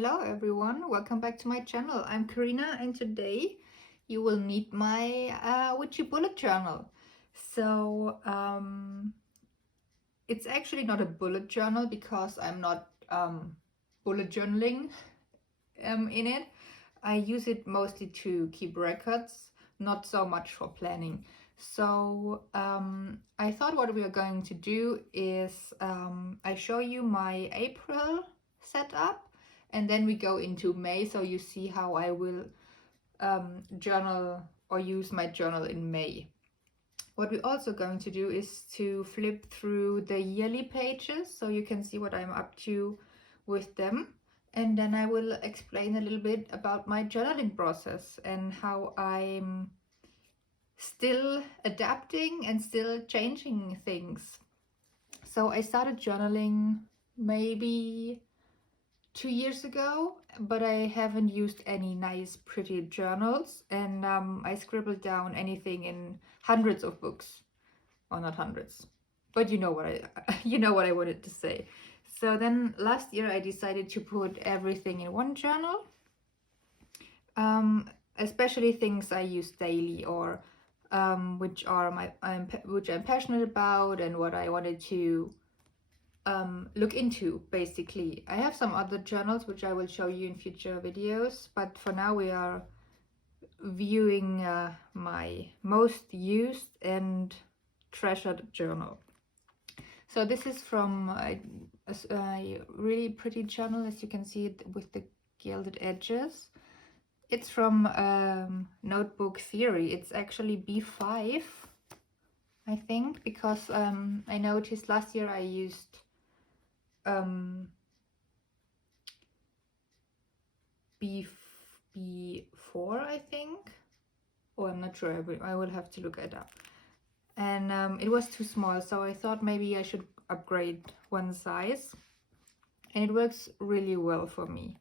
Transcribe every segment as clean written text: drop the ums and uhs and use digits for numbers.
Hello everyone, welcome back to my channel. I'm Carina and today you will meet my witchy bullet journal. So it's actually not a bullet journal because I'm not bullet journaling in it. I use it mostly to keep records, not so much for planning. So I thought what we are going to do is I show you my April setup and then we go into May, so you see how I will journal or use my journal in May. What we're also going to do is to flip through the yearly pages so you can see what I'm up to with them. And then I will explain a little bit about my journaling process and how I'm still adapting and still changing things. So I started journaling maybe 2 years ago, but I haven't used any nice pretty journals, and I scribbled down anything in hundreds of books, or not hundreds, but you know what I wanted to say. So then last year I decided to put everything in one journal, especially things I use daily or which I'm passionate about and what I wanted to look into. Basically, I have some other journals which I will show you in future videos, but for now we are viewing my most used and treasured journal. So this is from a really pretty journal, as you can see it with the gilded edges. It's from Notebook Theory. It's actually B5, I think, because I noticed last year I used B4, I think. Oh, I'm not sure. I will have to look it up. And it was too small, so I thought maybe I should upgrade one size. And it works really well for me.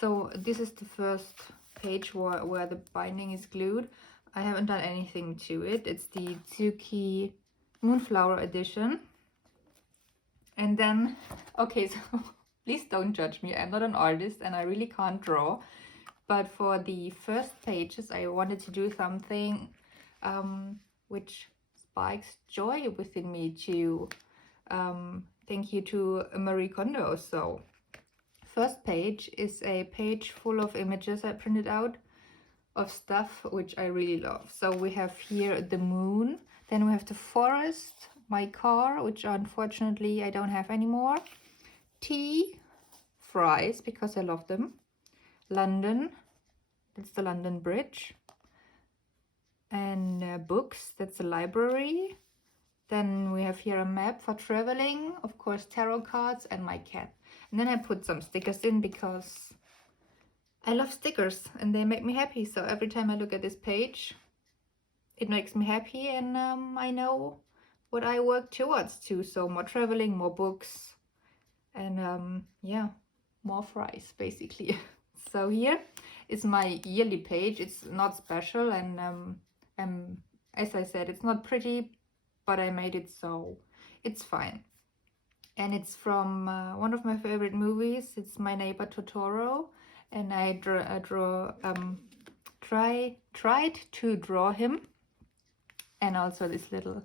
So this is the first page where the binding is glued. I haven't done anything to it. It's the Tsuki Moonflower edition. And then, okay, so please don't judge me. I'm not an artist and I really can't draw. But for the first pages, I wanted to do something which sparks joy within me to thank you to Marie Kondo. So first page is a page full of images I printed out of stuff which I really love. So we have here the moon, then we have the forest, my car, which unfortunately I don't have anymore, tea, fries because I love them, London, that's the London Bridge, and books, that's the library. Then we have here a map for traveling, of course tarot cards, and my cat. And then I put some stickers in because I love stickers and they make me happy. So every time I look at this page, it makes me happy, and I know what I work towards too. So more traveling, more books, and yeah, more fries basically. So here is my yearly page. It's not special, and as I said, it's not pretty, but I made it so it's fine. And it's from one of my favorite movies. It's My Neighbor Totoro, and I tried to draw him, and also this little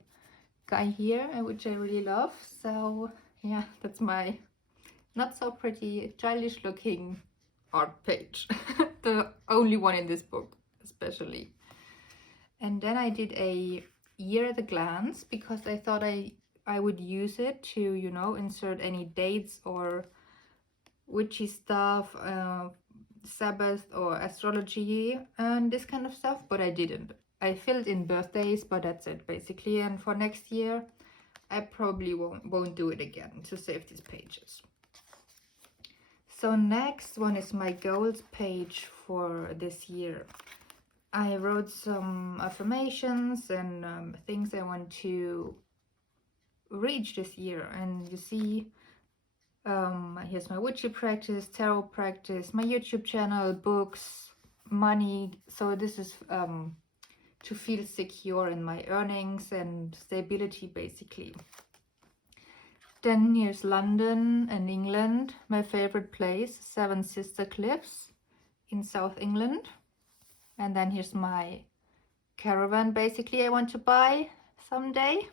guy here, which I really love. So yeah, that's my not so pretty, childish looking art page. The only one in this book especially. And then I did a year at a glance because I thought I would use it to, you know, insert any dates or witchy stuff, Sabbath or astrology and this kind of stuff, but I didn't. I filled in birthdays, but that's it basically. And for next year I probably won't do it again to save these pages. So next one is my goals page for this year. I wrote some affirmations and things I want to reach this year. And you see, here's my witchy practice, tarot practice, my YouTube channel, books, money. So this is to feel secure in my earnings and stability basically. Then here's London and England, my favorite place, Seven Sister Cliffs in South England. And then here's my caravan basically I want to buy someday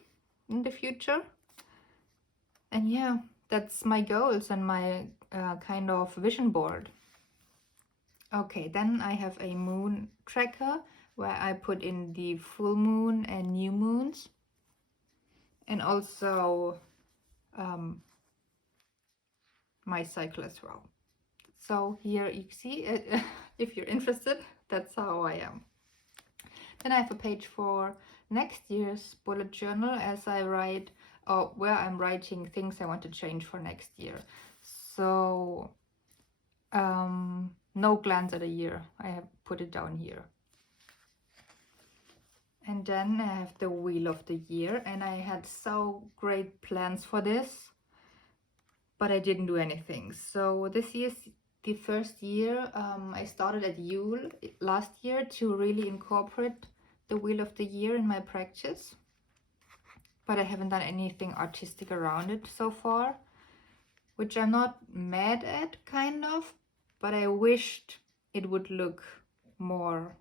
in the future. And yeah, that's my goals and my kind of vision board. Okay, then I have a moon tracker where I put in the full moon and new moons, and also my cycle as well. So here you see it, if you're interested, that's how I am. Then I have a page for next year's bullet journal as I write, or where I'm writing things I want to change for next year. So no glance at a year, I have put it down here. And then I have the wheel of the year, and I had so great plans for this, but I didn't do anything. So this year's the first year I started at Yule last year to really incorporate the wheel of the year in my practice, but I haven't done anything artistic around it so far, which I'm not mad at, kind of, but I wished it would look more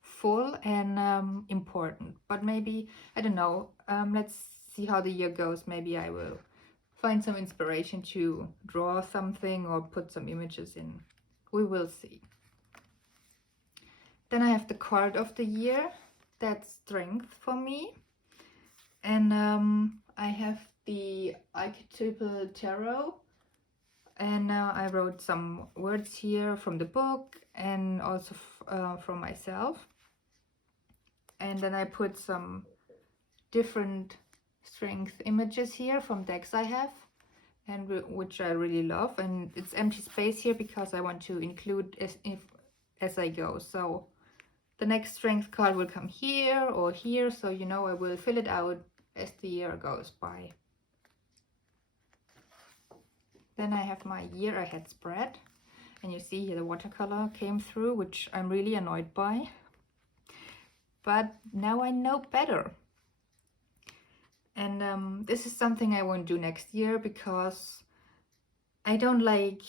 full and important. But maybe, I don't know, let's see how the year goes. Maybe I will find some inspiration to draw something or put some images in. We will see. Then I have the card of the year. That's strength for me. And I have the archetypal tarot, and I wrote some words here from the book and also from myself. And then I put some different strength images here from decks I have, and which I really love. And it's empty space here because I want to include as I go. So the next strength card will come here or here, so you know I will fill it out as the year goes by. Then I have my year ahead spread, and you see here the watercolor came through, which I'm really annoyed by. But now I know better. And this is something I won't do next year because I don't like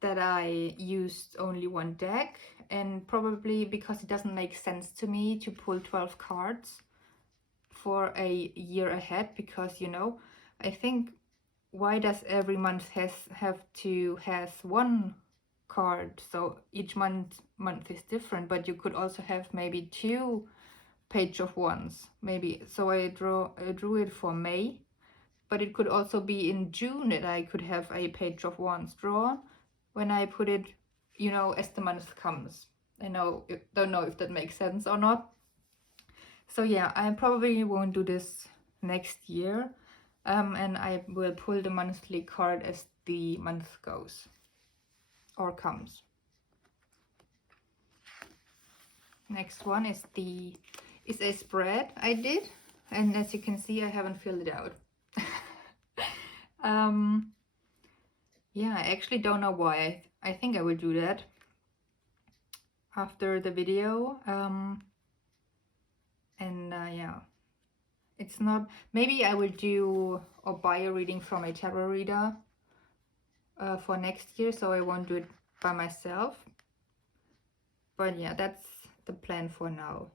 that I used only one deck, and probably because it doesn't make sense to me to pull 12 cards for a year ahead, because, you know, I think, why does every month have one card? So each month is different, but you could also have maybe 2 page of wands, maybe. So I drew it for May, but it could also be in June that I could have a page of wands drawn when I put it, you know, as the month comes. I don't know if that makes sense or not. So yeah, I probably won't do this next year, and I will pull the monthly card as the month goes or comes. Next one is a spread I did, and as you can see, I haven't filled it out. Yeah, I actually don't know why. I think I will do that after the video. Yeah, it's not, maybe I will do or buy a reading from a tarot reader for next year, so I won't do it by myself. But yeah, that's the plan for now.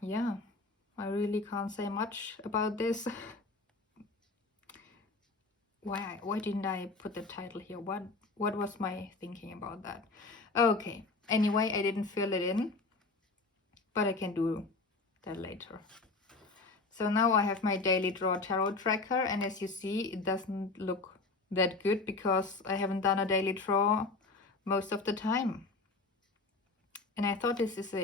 Yeah, I really can't say much about this. Why didn't I put the title here? What was my thinking about that? Okay, anyway, I didn't fill it in, but I can do that later. So now I have my daily draw tarot tracker, and as you see, it doesn't look that good because I haven't done a daily draw most of the time. And I thought this is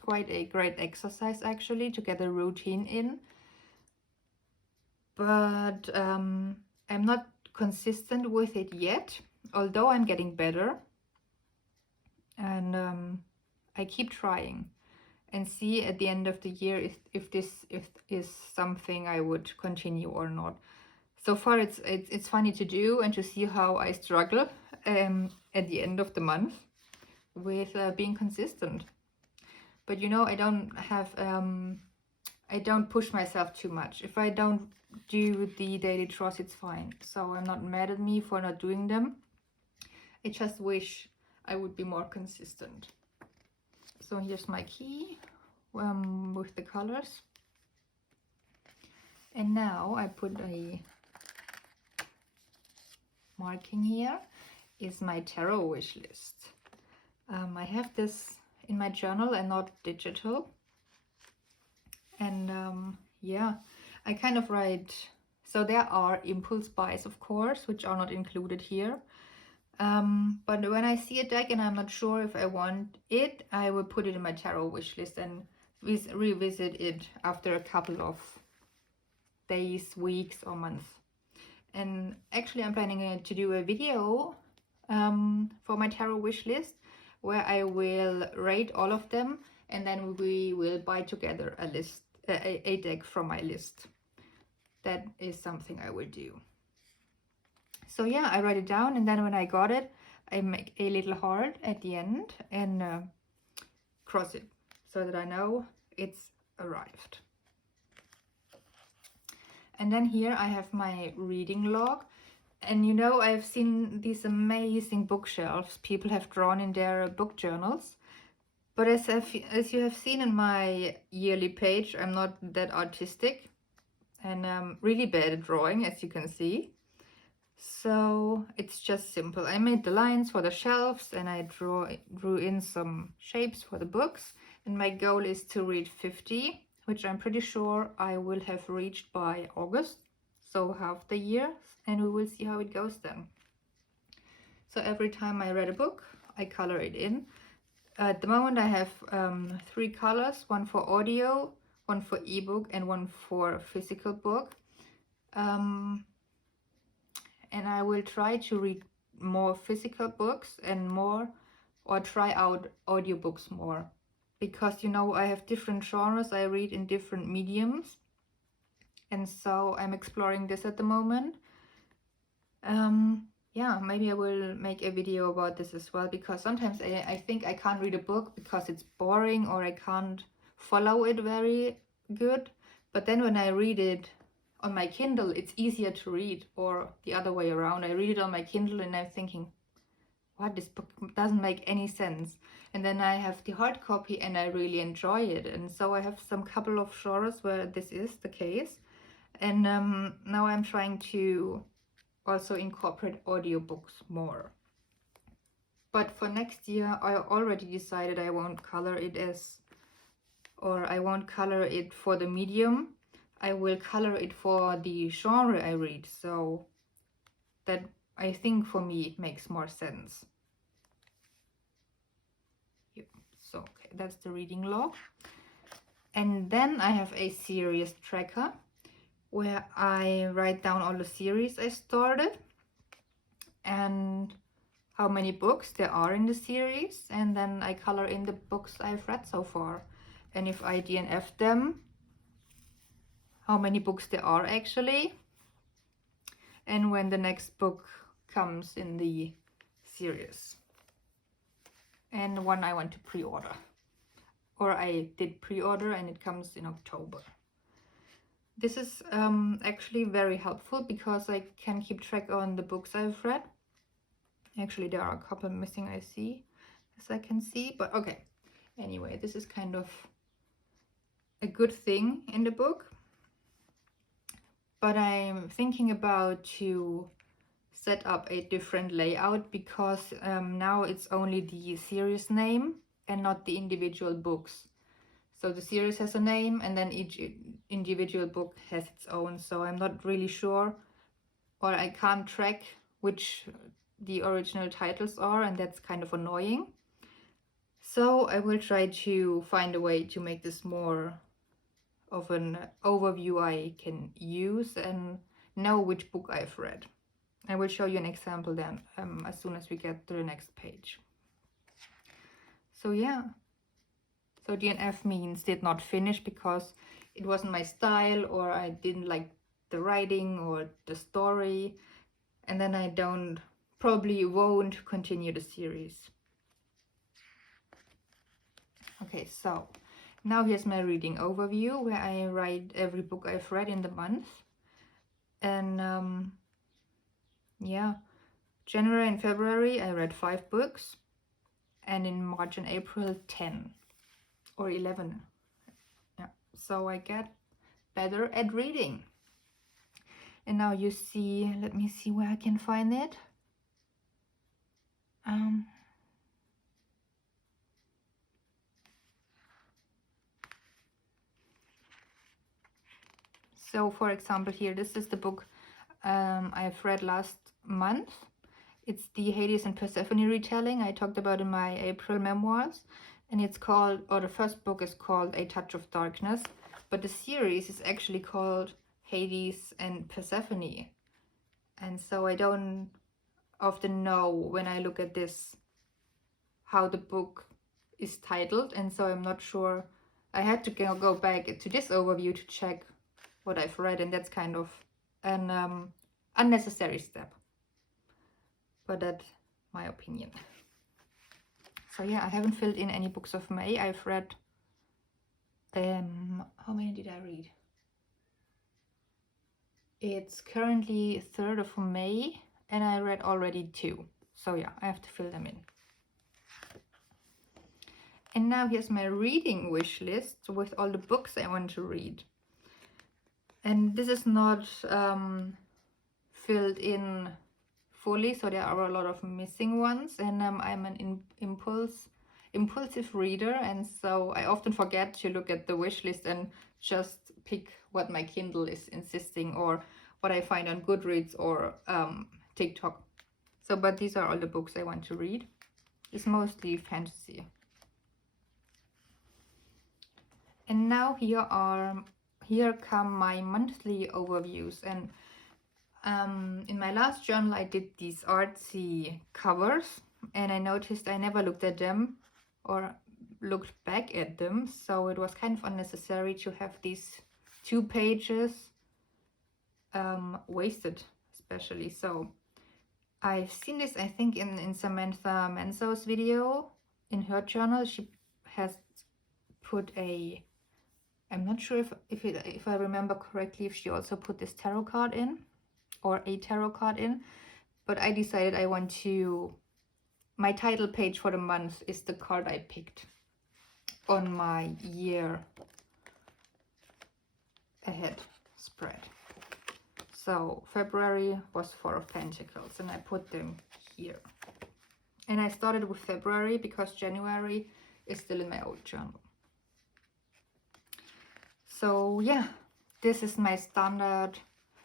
quite a great exercise actually to get a routine in. But I'm not consistent with it yet, although I'm getting better. And I keep trying and see at the end of the year if this is something I would continue or not. So far it's funny to do and to see how I struggle at the end of the month with being consistent. But you know, I don't push myself too much. If I don't do the daily chores, it's fine. So I'm not mad at me for not doing them. I just wish I would be more consistent. So here's my key with the colors. And now I put a marking here. Is my tarot wish list. I have this in my journal and not digital. And yeah, I kind of write, so there are impulse buys, of course, which are not included here. But when I see a deck and I'm not sure if I want it, I will put it in my tarot wish list and revisit it after a couple of days, weeks, or months. And actually I'm planning to do a video for my tarot wish list where I will rate all of them, and then we will buy together a list, a deck from my list. That is something I will do. So yeah, I write it down, and then when I got it, I make a little heart at the end and cross it so that I know it's arrived. And then here I have my reading log. And you know, I've seen these amazing bookshelves people have drawn in their book journals. But as you have seen in my yearly page, I'm not that artistic. And I'm really bad at drawing, as you can see. So it's just simple. I made the lines for the shelves and I drew in some shapes for the books. And my goal is to read 50, which I'm pretty sure I will have reached by August. So half the year, and we will see how it goes then. So every time I read a book, I color it in. At the moment I have 3 colors, one for audio, one for ebook, and one for physical book. And I will try to read more physical books and more, or try out audiobooks more. Because, you know, I have different genres I read in different mediums. And so I'm exploring this at the moment. Yeah, maybe I will make a video about this as well, because sometimes I think I can't read a book because it's boring or I can't follow it very good. But then when I read it on my Kindle, it's easier to read, or the other way around. I read it on my Kindle and I'm thinking, what, this book doesn't make any sense. And then I have the hard copy and I really enjoy it. And so I have some couple of genres where this is the case. And now I'm trying to also incorporate audiobooks more. But for next year, I already decided I won't color it I won't color it for the medium. I will color it for the genre I read. So that, I think, for me, it makes more sense. Yep. So okay, that's the reading log. And then I have a series tracker where I write down all the series I started and how many books there are in the series, and then I color in the books I've read so far. And if I DNF them, how many books there are actually, and when the next book comes in the series, and one I want to pre-order, or I did pre-order and it comes in October. This is actually very helpful because I can keep track on the books I've read. Actually, there are a couple missing, I see, as I can see, but okay. Anyway, this is kind of a good thing in the book. But I'm thinking about to set up a different layout because now it's only the series name and not the individual books. So the series has a name and then each individual book has its own. So I'm not really sure, or I can't track which the original titles are, and that's kind of annoying. So I will try to find a way to make this more of an overview I can use and know which book I've read. I will show you an example then as soon as we get to the next page. So yeah, so DNF means did not finish because it wasn't my style, or I didn't like the writing or the story, and then I probably won't continue the series. Okay, so now here's my reading overview where I write every book I've read in the month. And yeah, January and February I read 5 books, and in March and April 10 or 11. Yeah, so I get better at reading. And now you see, let me see where I can find it. So for example here, this is the book I've read last month. It's the Hades and Persephone retelling I talked about in my April memoirs. And it's called, or the first book is called A Touch of Darkness. But the series is actually called Hades and Persephone. And so I don't often know when I look at this how the book is titled. And so I'm not sure. I had to go back to this overview to check what I've read. And that's kind of an unnecessary step. But that's my opinion. So yeah, I haven't filled in any books of May. I've read, how many did I read? It's currently 3rd of May and I read already 2. So yeah, I have to fill them in. And now here's my reading wish list with all the books I want to read. And this is not filled in fully, so there are a lot of missing ones, and I'm an impulsive reader, and so I often forget to look at the wish list and just pick what my Kindle is insisting or what I find on Goodreads or TikTok. So, but these are all the books I want to read. It's mostly fantasy. And now here come my monthly overviews. And in my last journal I did these artsy covers, and I noticed I never looked at them or looked back at them, so it was kind of unnecessary to have these 2 pages wasted, especially. So I've seen this, I think, in Samantha Manso's video. In her journal she has put a, I'm not sure if I remember correctly, if she also put this tarot card in or a tarot card in, but I decided I want to, my title page for the month is the card I picked on my year ahead spread. So February was 4 of Pentacles, and I put them here. And I started with February because January is still in my old journal. So yeah, this is my standard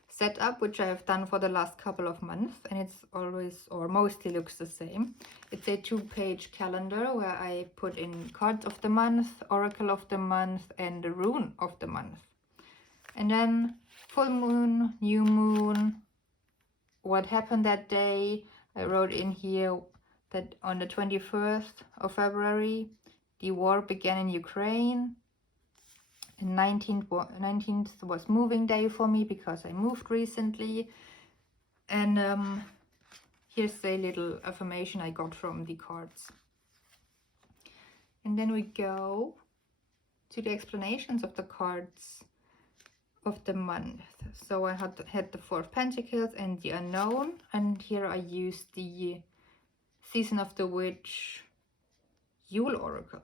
setup, which I have done for the last couple of months, and it's always or mostly looks the same. It's a 2-page calendar where I put in cards of the month, oracle of the month, and the rune of the month. And then full moon, new moon, what happened that day. I wrote in here that on the 21st of February the war began in Ukraine. And 19th was moving day for me because I moved recently. And here's a little affirmation I got from the cards. And then we go to the explanations of the cards of the month. So I had the 4 of Pentacles and the unknown. And here I used the Season of the Witch Yule Oracle.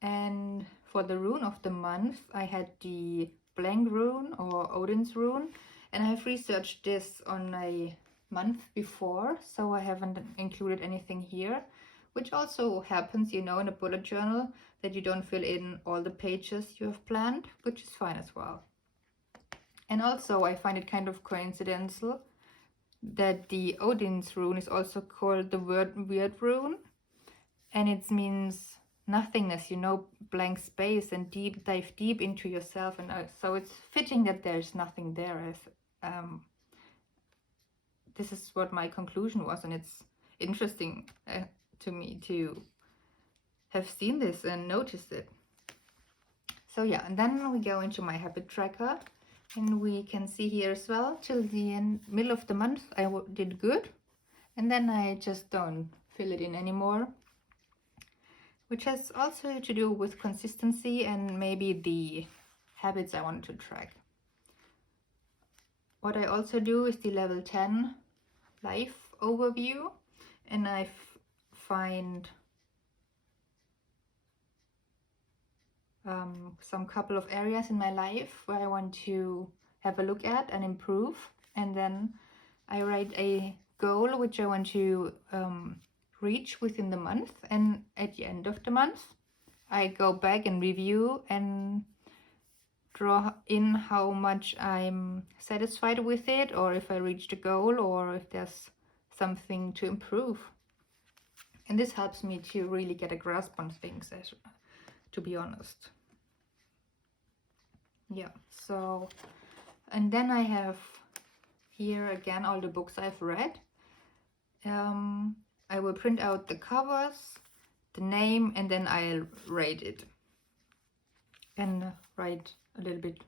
And for the rune of the month, I had the blank rune or Odin's rune, and I've researched this on a month before, so I haven't included anything here, which also happens, you know, in a bullet journal, that you don't fill in all the pages you have planned, which is fine as well. And also I find it kind of coincidental that the Odin's rune is also called the weird rune, and it means nothingness, you know, blank space, and dive deep into yourself. And so it's fitting that there's nothing there, as this is what my conclusion was. And it's interesting to me to have seen this and noticed it. So yeah, and then we go into my habit tracker, and we can see here as well till the middle of the month I did good, and then I just don't fill it in anymore. which has also to do with consistency and maybe the habits I want to track. What I also do is the level 10 life overview, and I find some couple of areas in my life where I want to have a look at and improve, and then I write a goal which I want to reach within the month, and at the end of the month I go back and review and draw in how much I'm satisfied with it, or if I reached a goal, or if there's something to improve. And this helps me to really get a grasp on things, to be honest. Yeah, so, and then I have here again all the books I've read. I will print out the covers, the name, and then I'll rate it and write a little bit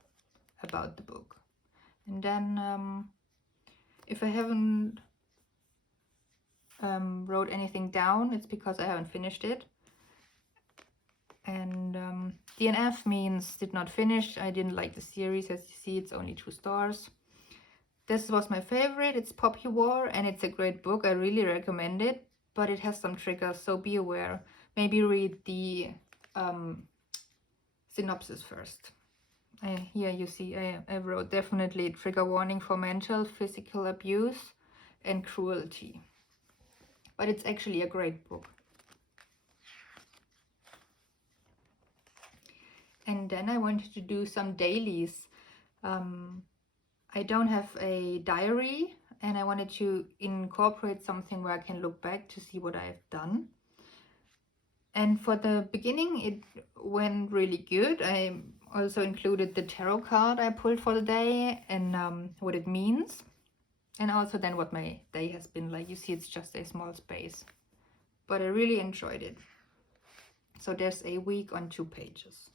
about the book. And then if I haven't wrote anything down, it's because I haven't finished it. And DNF means did not finish. I didn't like the series. As you see, it's only 2 stars. This was my favorite. It's Poppy War, and it's a great book. I really recommend it, but it has some triggers, so be aware. Maybe read the synopsis first. Here you see I wrote definitely trigger warning for mental, physical abuse and cruelty. But it's actually a great book. And then I wanted to do some dailies. I don't have a diary, and I wanted to incorporate something where I can look back to see what I've done. And for the beginning, it went really good. I also included the tarot card I pulled for the day and what it means. And also then what my day has been like. You see, it's just a small space. But I really enjoyed it. So there's a week on 2 pages.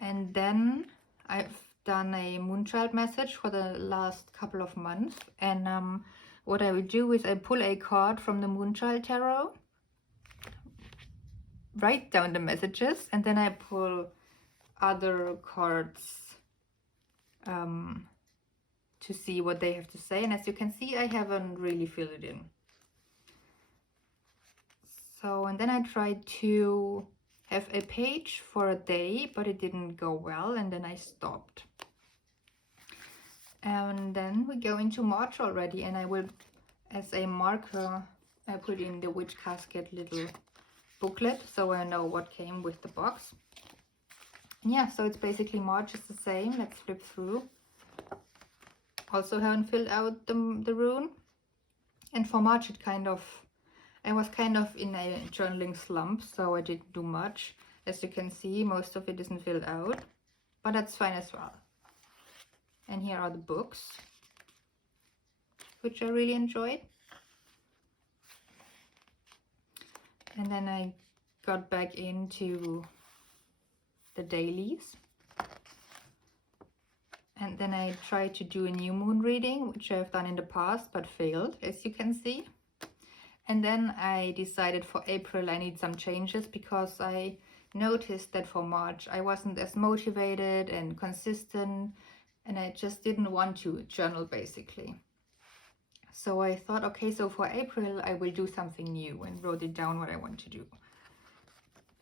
And then I've done a Moonchild message for the last couple of months. And what I will do is I pull a card from the Moonchild Tarot, write down the messages, and then I pull other cards to see what they have to say. And as you can see, I haven't really filled it in. So, and then I tried to have a page for a day, but it didn't go well, and then I stopped. And then we go into March already, and I will, as a marker, I put in the Witch Casket little booklet, so I know what came with the box. Yeah, so it's basically March is the same. Let's flip through. Also haven't filled out the rune. And for March I was kind of in a journaling slump, so I didn't do much. As you can see, most of it isn't filled out, but that's fine as well. And here are the books, which I really enjoyed. And then I got back into the dailies. And then I tried to do a new moon reading, which I've done in the past, but failed, as you can see. And then I decided for April I need some changes, because I noticed that for March I wasn't as motivated and consistent, and I just didn't want to journal basically. So I thought, okay, so for April I will do something new, and wrote it down what I want to do.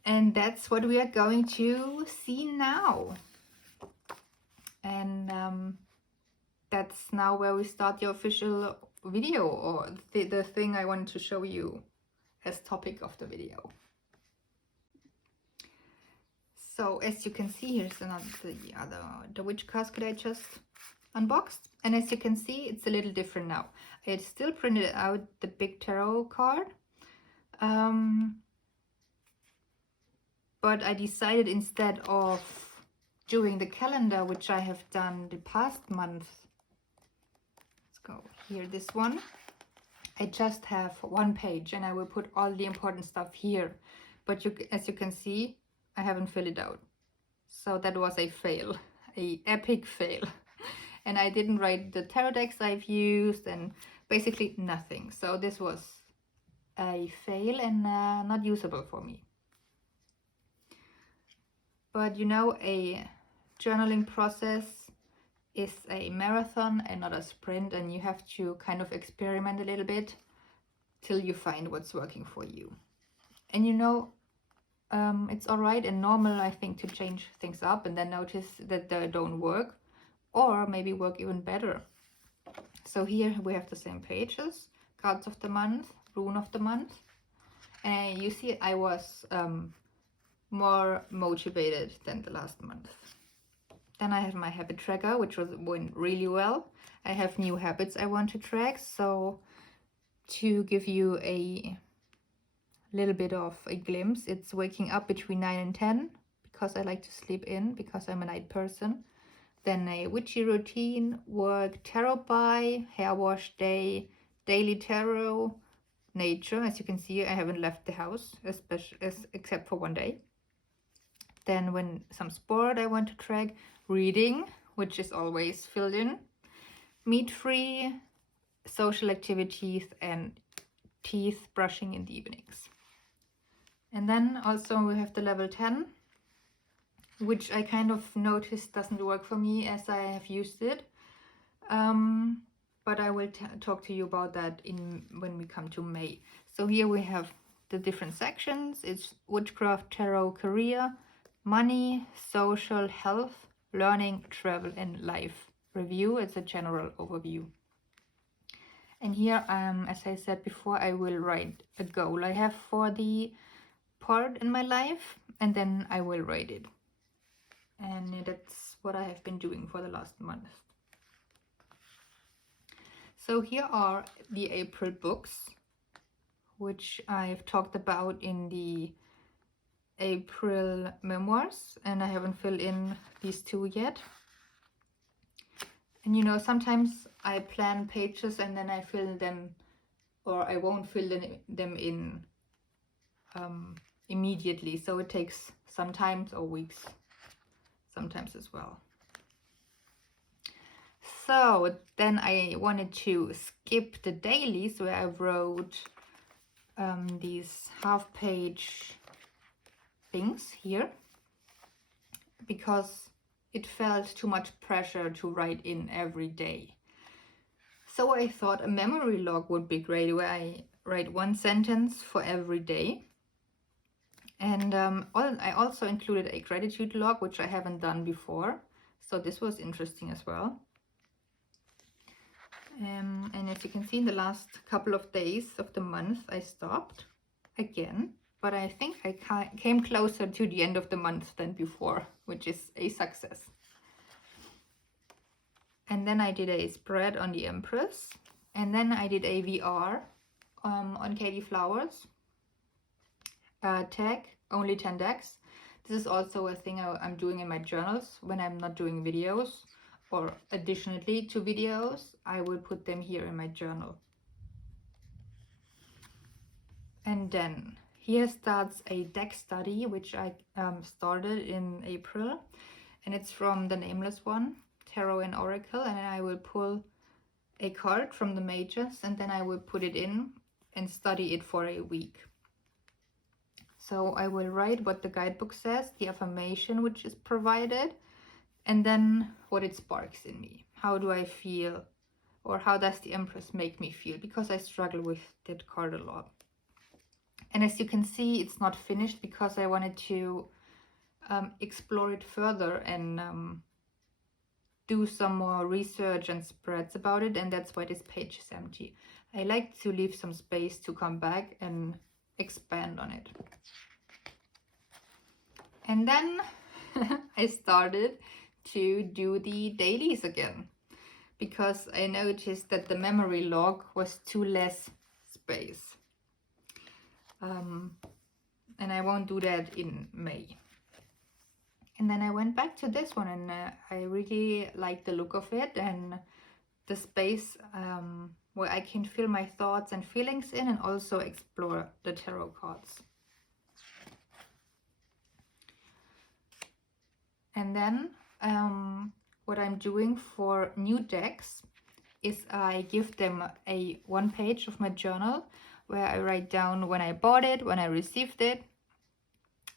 And that's what we are going to see now. And that's now where we start the official video, or the thing I want to show you as topic of the video. So as you can see, here's the witch casket I just unboxed, and as you can see, it's a little different now. I had still printed out the big tarot card, but I decided instead of doing the calendar, which I have done the past month. Let's go here, this one. I just have 1 page, and I will put all the important stuff here. But as you can see, I haven't filled it out. So that was a fail, a epic fail. And I didn't write the tarot decks I've used, and basically nothing. So this was a fail and not usable for me. But you know, a journaling process is a marathon and not a sprint, and you have to kind of experiment a little bit till you find what's working for you. And you know, it's all right and normal, I think, to change things up and then notice that they don't work, or maybe work even better. So here we have the same pages, cards of the month, rune of the month, and you see I was more motivated than the last month. Then I have my habit tracker, which went really well. I have new habits I want to track, so to give you a little bit of a glimpse, it's waking up between 9 and 10 because I like to sleep in because I'm a night person. Then a witchy routine, work, tarot buy, hair wash day, daily tarot, nature. As you can see, I haven't left the house, except for one day. Then when some sport I want to track, reading, which is always filled in, meat-free, social activities, and teeth brushing in the evenings. And then also we have the level 10, which I kind of noticed doesn't work for me as I have used it. But I will talk to you about that when we come to May. So here we have the different sections. It's witchcraft, tarot, career, money, social, health, learning, travel, and life review. It's a general overview. And here, as I said before, I will write a goal I have for the part in my life, and then I will write it. And that's what I have been doing for the last month. So here are the April books, which I've talked about in the April memoirs, and I haven't filled in these two yet. And you know, sometimes I plan pages and then I fill them, or I won't fill them in immediately, so it takes some time or weeks sometimes as well. So then I wanted to skip the dailies where I wrote these half-page things here, because it felt too much pressure to write in every day. So I thought a memory log would be great, where I write one sentence for every day. And I also included a gratitude log, which I haven't done before. So this was interesting as well. And as you can see, in the last couple of days of the month, I stopped again. But I think I came closer to the end of the month than before, which is a success. And then I did a spread on the Empress. And then I did a VR on Katie Flowers. Tag, only 10 decks. This is also a thing I'm doing in my journals when I'm not doing videos. Or additionally to videos, I will put them here in my journal. And then here starts a deck study, which I started in April, and it's from the Nameless one, Tarot and Oracle, and I will pull a card from the Mages, and then I will put it in and study it for a week. So I will write what the guidebook says, the affirmation which is provided, and then what it sparks in me. How do I feel, or how does the Empress make me feel? Because I struggle with that card a lot. And as you can see, it's not finished because I wanted to explore it further and do some more research and spreads about it. And that's why this page is empty. I like to leave some space to come back and expand on it. And then I started to do the dailies again, because I noticed that the memory log was too less space. And I won't do that in May. And then I went back to this one, and I really like the look of it and the space where I can feel my thoughts and feelings in, and also explore the tarot cards. And then what I'm doing for new decks is I give them one page of my journal where I write down when I bought it, when I received it,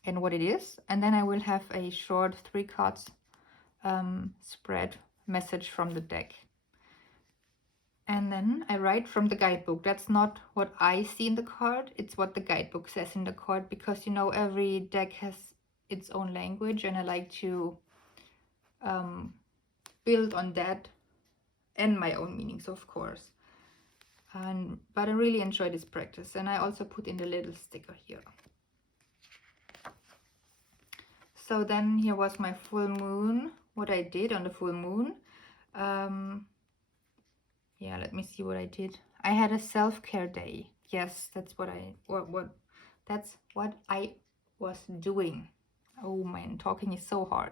and what it is. And then I will have a short 3 cards spread message from the deck. And then I write from the guidebook. That's not what I see in the card, it's what the guidebook says in the card, because you know every deck has its own language, and I like to build on that and my own meanings, of course. But I really enjoy this practice, and I also put in the little sticker here. So then here was my full moon, what I did on the full moon. Yeah, let me see what I did. I had a self-care day. Yes, that's what I was doing. Oh man, talking is so hard.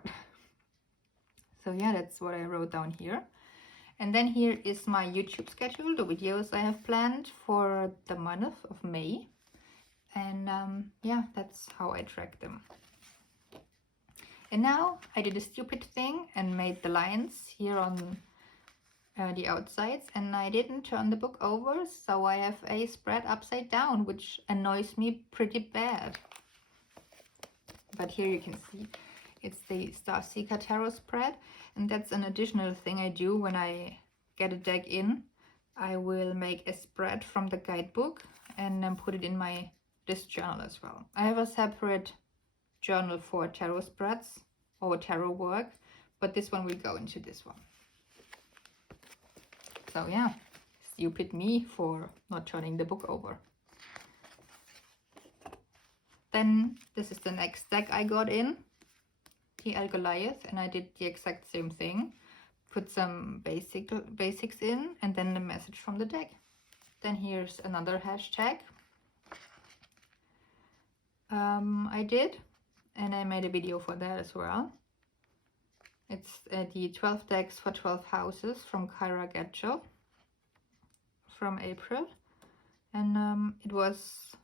So yeah, that's what I wrote down here. And then here is my YouTube schedule, the videos I have planned for the month of May. And yeah, that's how I track them. And now I did a stupid thing and made the lines here on the outsides, and I didn't turn the book over, so I have a spread upside down, which annoys me pretty bad. But here you can see it's the Starseeker Tarot spread, and that's an additional thing I do when I get a deck in. I will make a spread from the guidebook and then put it in this journal as well. I have a separate journal for tarot spreads or tarot work, but this one will go into this one. So yeah, stupid me for not turning the book over. Then this is the next deck I got in, the Goliath, and I did the exact same thing. Put some basics in, and then the message from the deck. Then here's another hashtag I did, and I made a video for that as well. It's the 12 decks for 12 houses from Carina from April, and it was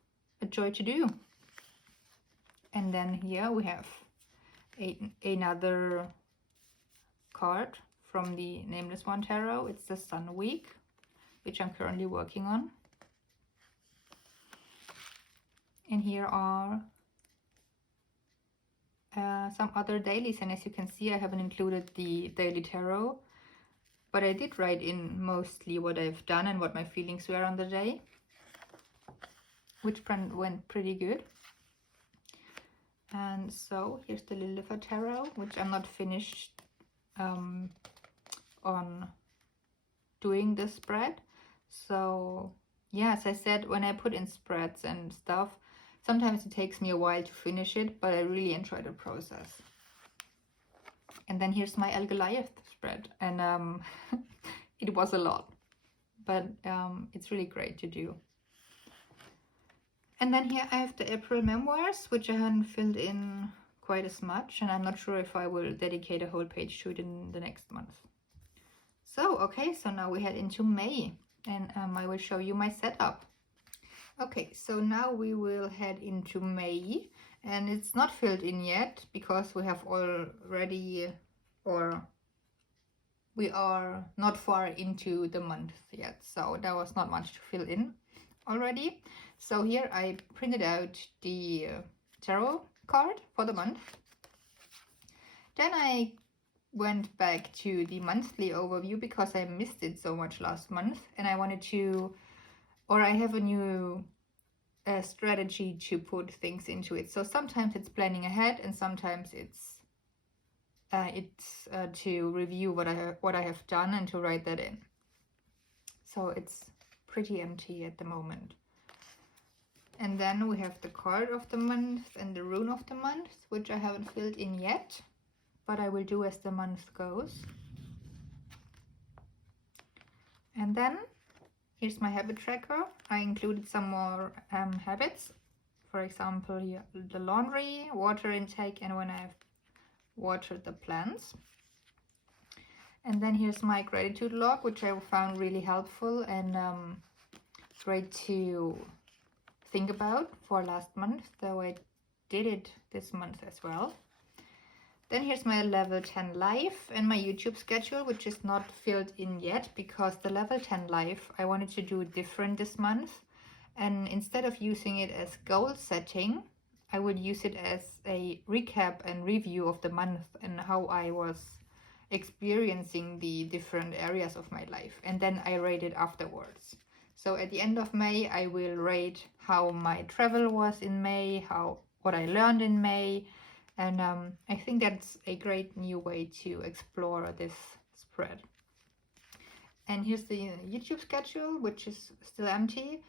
a joy to do. And then here we have another card from the Nameless One Tarot. It's the Sun Week, which I'm currently working on. And here are some other dailies, and as you can see I haven't included the daily tarot, but I did write in mostly what I've done and what my feelings were on the day, which went pretty good. And so here's the Lilith Tarot, which I'm not finished on doing the spread. So yeah, as I said, when I put in spreads and stuff, sometimes it takes me a while to finish it, but I really enjoy the process. And then here's my Goliath spread, and it was a lot, but it's really great to do. And then here I have the April memoirs, which I haven't filled in quite as much, and I'm not sure if I will dedicate a whole page to it in the next month. So, okay, so now we head into May, and I will show you my setup. Okay, so now we will head into May, and it's not filled in yet because we have already, or we are not far into the month yet, so there was not much to fill in already. So here I printed out the tarot card for the month. Then I went back to the monthly overview because I missed it so much last month, and I wanted to, or I have a new strategy to put things into it. So sometimes it's planning ahead, and sometimes it's to review what I have done and to write that in. So it's pretty empty at the moment. And then we have the card of the month and the rune of the month, which I haven't filled in yet, but I will do as the month goes. And then here's my habit tracker. I included some more habits. For example, here, the laundry, water intake, and when I've watered the plants. And then here's my gratitude log, which I found really helpful and great to think about for last month, though I did it this month as well. Then here's my level 10 life and my YouTube schedule, which is not filled in yet because the level 10 life I wanted to do different this month, And instead of using it as goal setting, I would use it as a recap and review of the month and how I was experiencing the different areas of my life. And then I rate it afterwards. So at the end of May, I will rate how my travel was in May, what I learned in May. And I think that's a great new way to explore this spread. And here's the YouTube schedule, which is still empty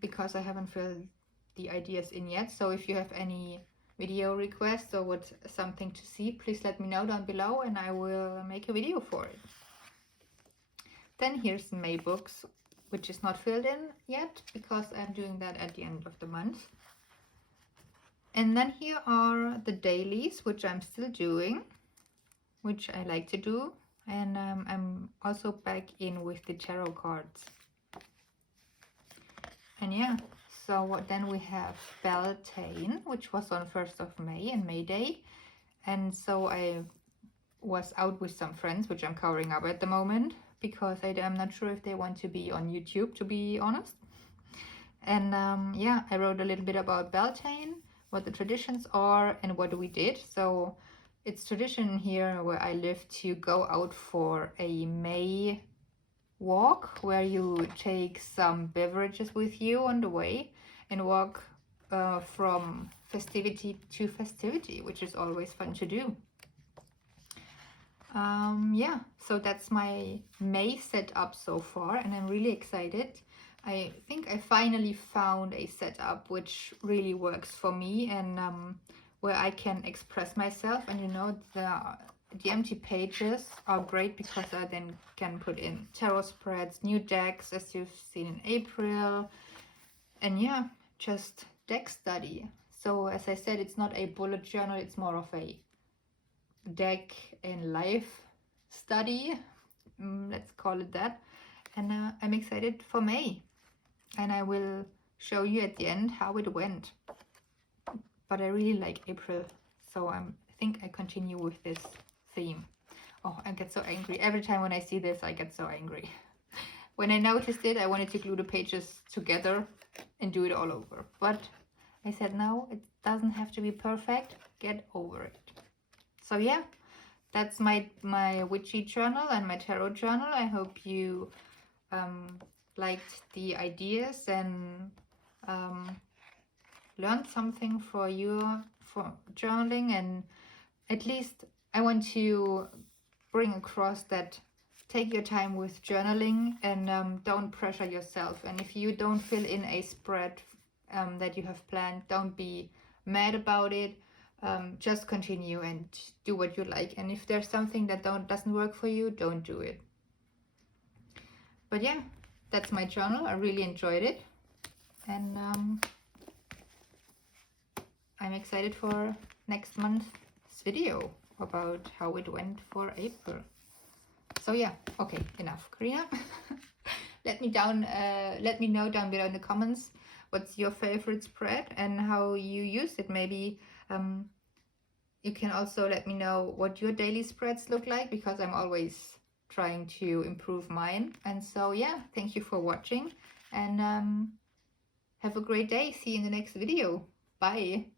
because I haven't filled the ideas in yet. So if you have any video requests or what something to see, please let me know down below and I will make a video for it. Then here's the May books, which is not filled in yet because I'm doing that at the end of the month. And then here are the dailies, which I'm still doing, which I like to do. And I'm also back in with the tarot cards. And yeah, so then we have Beltane, which was on 1st of May and May Day. And so I was out with some friends, which I'm covering up at the moment, because I'm not sure if they want to be on YouTube, to be honest. And yeah, I wrote a little bit about Beltane, what the traditions are and what we did. So it's tradition here where I live to go out for a May walk where you take some beverages with you on the way and walk from festivity to festivity, which is always fun to do. Yeah, so that's my May setup so far and I'm really excited. I think I finally found a setup which really works for me and where I can express myself. And you know, the empty pages are great because I then can put in tarot spreads, new decks as you've seen in April, and yeah, just deck study. So as I said, it's not a bullet journal, it's more of a deck and life study, let's call it that. And I'm excited for May and I will show you at the end how it went. But I really like April, so I think I continue with this theme. Oh, I get so angry. Every time when I see this, I get so angry. When I noticed it, I wanted to glue the pages together and do it all over. But I said, no, it doesn't have to be perfect. Get over it. So yeah, that's my witchy journal and my tarot journal. I hope you liked the ideas and learned something for journaling. And at least I want to bring across that take your time with journaling and don't pressure yourself. And if you don't fill in a spread that you have planned, don't be mad about it. Just continue and do what you like. And if there's something that doesn't work for you, don't do it. But yeah, that's my journal. I really enjoyed it. And I'm excited for next month's video about how it went for April. So yeah, okay, enough, Carina. Let me know down below in the comments what's your favorite spread and how you use it. Maybe you can also let me know what your daily spreads look like, because I'm always trying to improve mine. And so yeah, thank you for watching and have a great day. See you in the next video. Bye.